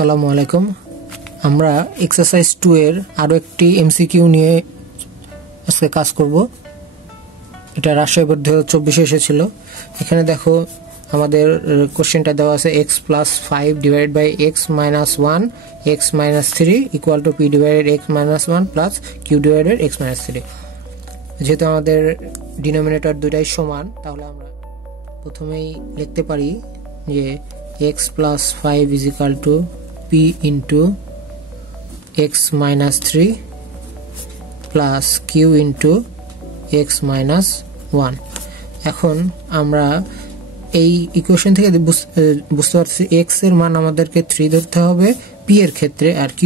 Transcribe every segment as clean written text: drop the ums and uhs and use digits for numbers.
আসসালামু আলাইকুম। আমরা এক্সারসাইজ 2 এর আরো একটি এমসিকিউ নিয়ে আজকে কাজ করব। এটা রাজশাহী বোর্ড 2024 এসেছিল। এখানে দেখো আমাদের কোশ্চেনটা দেওয়া আছে x + 5 divided by x - 1 x - 3 equal to p divided x - 1 plus q ডিভাইডেড x - 3। যেহেতু আমাদের ডিনোমিনেটর দুটাই সমান, তাহলে আমরা প্রথমেই লিখতে পারি যে x + 5 is equal to p into x - 3 plus q into x - 1। এখন আমরা এই ইকুয়েশন থেকে বুঝতে পারছি x এর মান আমাদেরকে 3 ধরতে হবে p এর ক্ষেত্রে, আর q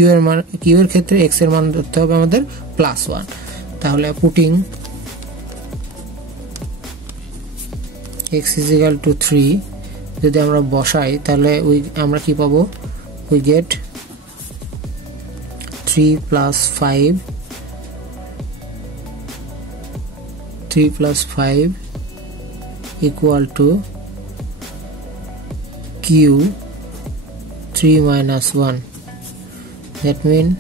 এর ক্ষেত্রে x এর মান ধরতে হবে আমাদের +1। তাহলে putting x is equal to 3 যদি আমরা বসাই, তাহলে আমরা কি পাবো? we get 3 plus 5 equal to q 3 minus 1. That means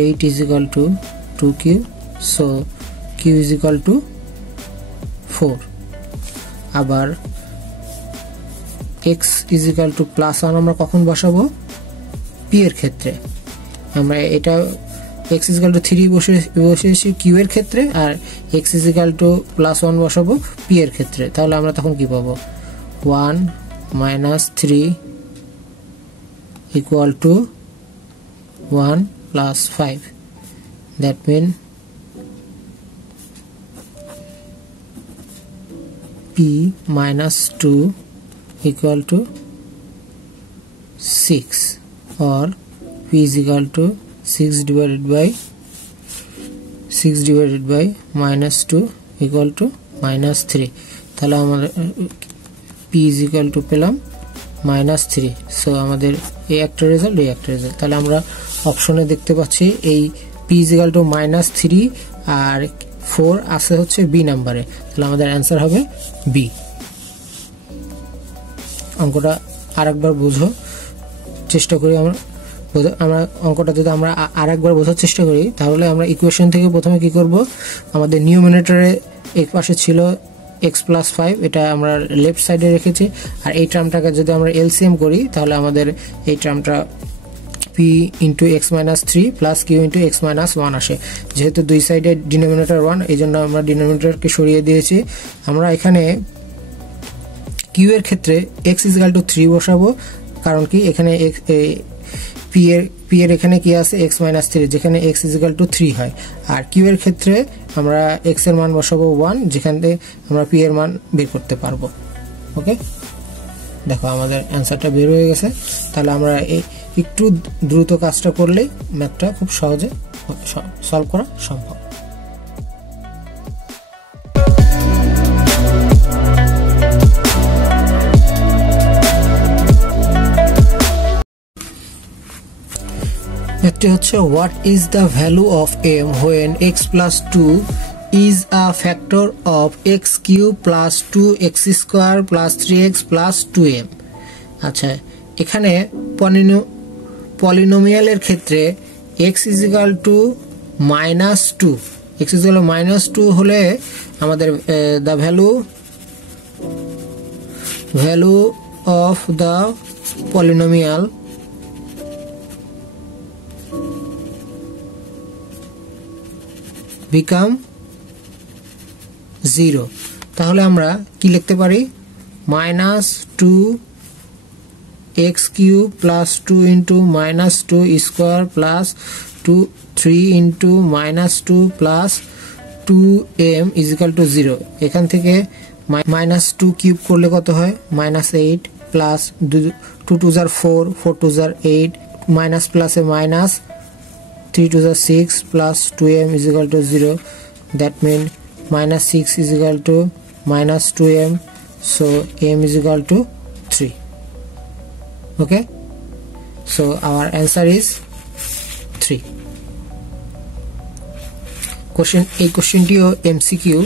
8 is equal to 2q. So q is equal to 4. আবার x is equal to +1 আমরা কখন বসাবো? p এর ক্ষেত্রে। আমরা এটা x is equal to 3 বসিয়েছি q এর ক্ষেত্রে, আর x is equal to +1 বসাবো p এর ক্ষেত্রে। তাহলে আমরা তখন কি পাবো? 1 - 3 equal to 1 plus 5. That means p minus 2 equal to 6, or p is equal to 6 divided by -2 equal to -3। তাহলে আমাদের p is equal to পেলাম -3। সো আমাদের এই একটা রেজাল্ট, তাহলে আমরা অপশনে দেখতে পাচ্ছি এই p is equal to -3 আর 4 আছে হচ্ছে বি নাম্বারে। তাহলে আমাদের অ্যান্সার হবে বি। অঙ্কটা আরেকবার বোঝো চেষ্টা করি। আমরা অঙ্কটা যদি আমরা আরেকবার বোঝার চেষ্টা করি, তাহলে আমরা ইকুয়েশন থেকে প্রথমে কি করব? আমাদের নিউমিনেটরে এক পাশে ছিল x + 5, এটা আমরা লেফট সাইডে রেখেছি। আর এই টার্মটাকে যদি আমরা এলসিএম করি, তাহলে আমাদের এই টার্মটা p into x - 3 plus q into x - 1 আসে। যেহেতু দুই সাইডে ডিনোমিনেটর 1, এই জন্য আমরা ডিনোমিনেটরকে সরিয়ে দিয়েছি। আমরা এখানে q এর ক্ষেত্রে x is equal to 3 বসাবো, কারণ কি এখানে p এর এখানে কি আছে? x - 3, যেখানে x is equal to 3 হয়। আর q এর ক্ষেত্রে আমরা x এর মান বসাবো 1, যেখানে আমরা p এর মান বের করতে পারবো। ওকে, দেখো আমাদের অ্যান্সারটা বের হয়ে গেছে। তাহলে আমরা একটু দ্রুত কাজটা করলেই ম্যাথটা খুব সহজে সলভ করা সম্ভব। একটি হচ্ছে what is the value of m when x + 2 is a factor of x cube plus 2x square plus 3x plus 2m। আচ্ছা, এখানে পলিনোমিয়ালের ক্ষেত্রে x is equal to -2, x is equal to -2 হলে আমাদের the value of the polynomial become 0। তাহলে আমরা কি লিখতে পারি? -2x cube plus 2 into -2 square plus 3 into -2 plus 2m is equal to 0। এখান থেকে -2 কিউব করলে কত হয়? -8 plus 2 to the 4, 4 to the 8, minus প্লাসে minus 3 to the 6 plus 2m is equal to 0. That means -6 is equal to -2m. So m is equal to 3. Okay. So our answer is 3. এই কোশ্চেনটিও MCQ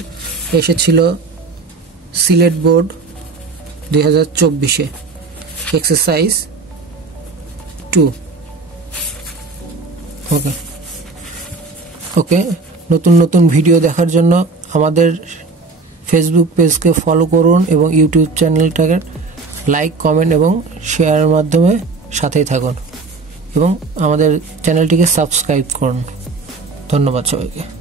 এসেছিল Sylhet board 2024-এ। Exercise 2। ওকে ওকে নতুন নতুন video দেখার জন্য আমাদের Facebook পেজকে follow করুন এবং ইউটিউব চ্যানেলটাকে লাইক, কমেন্ট এবং শেয়ারের মাধ্যমে সাথেই থাকুন এবং আমাদের চ্যানেলটিকে সাবস্ক্রাইব করুন। ধন্যবাদ সবাইকে।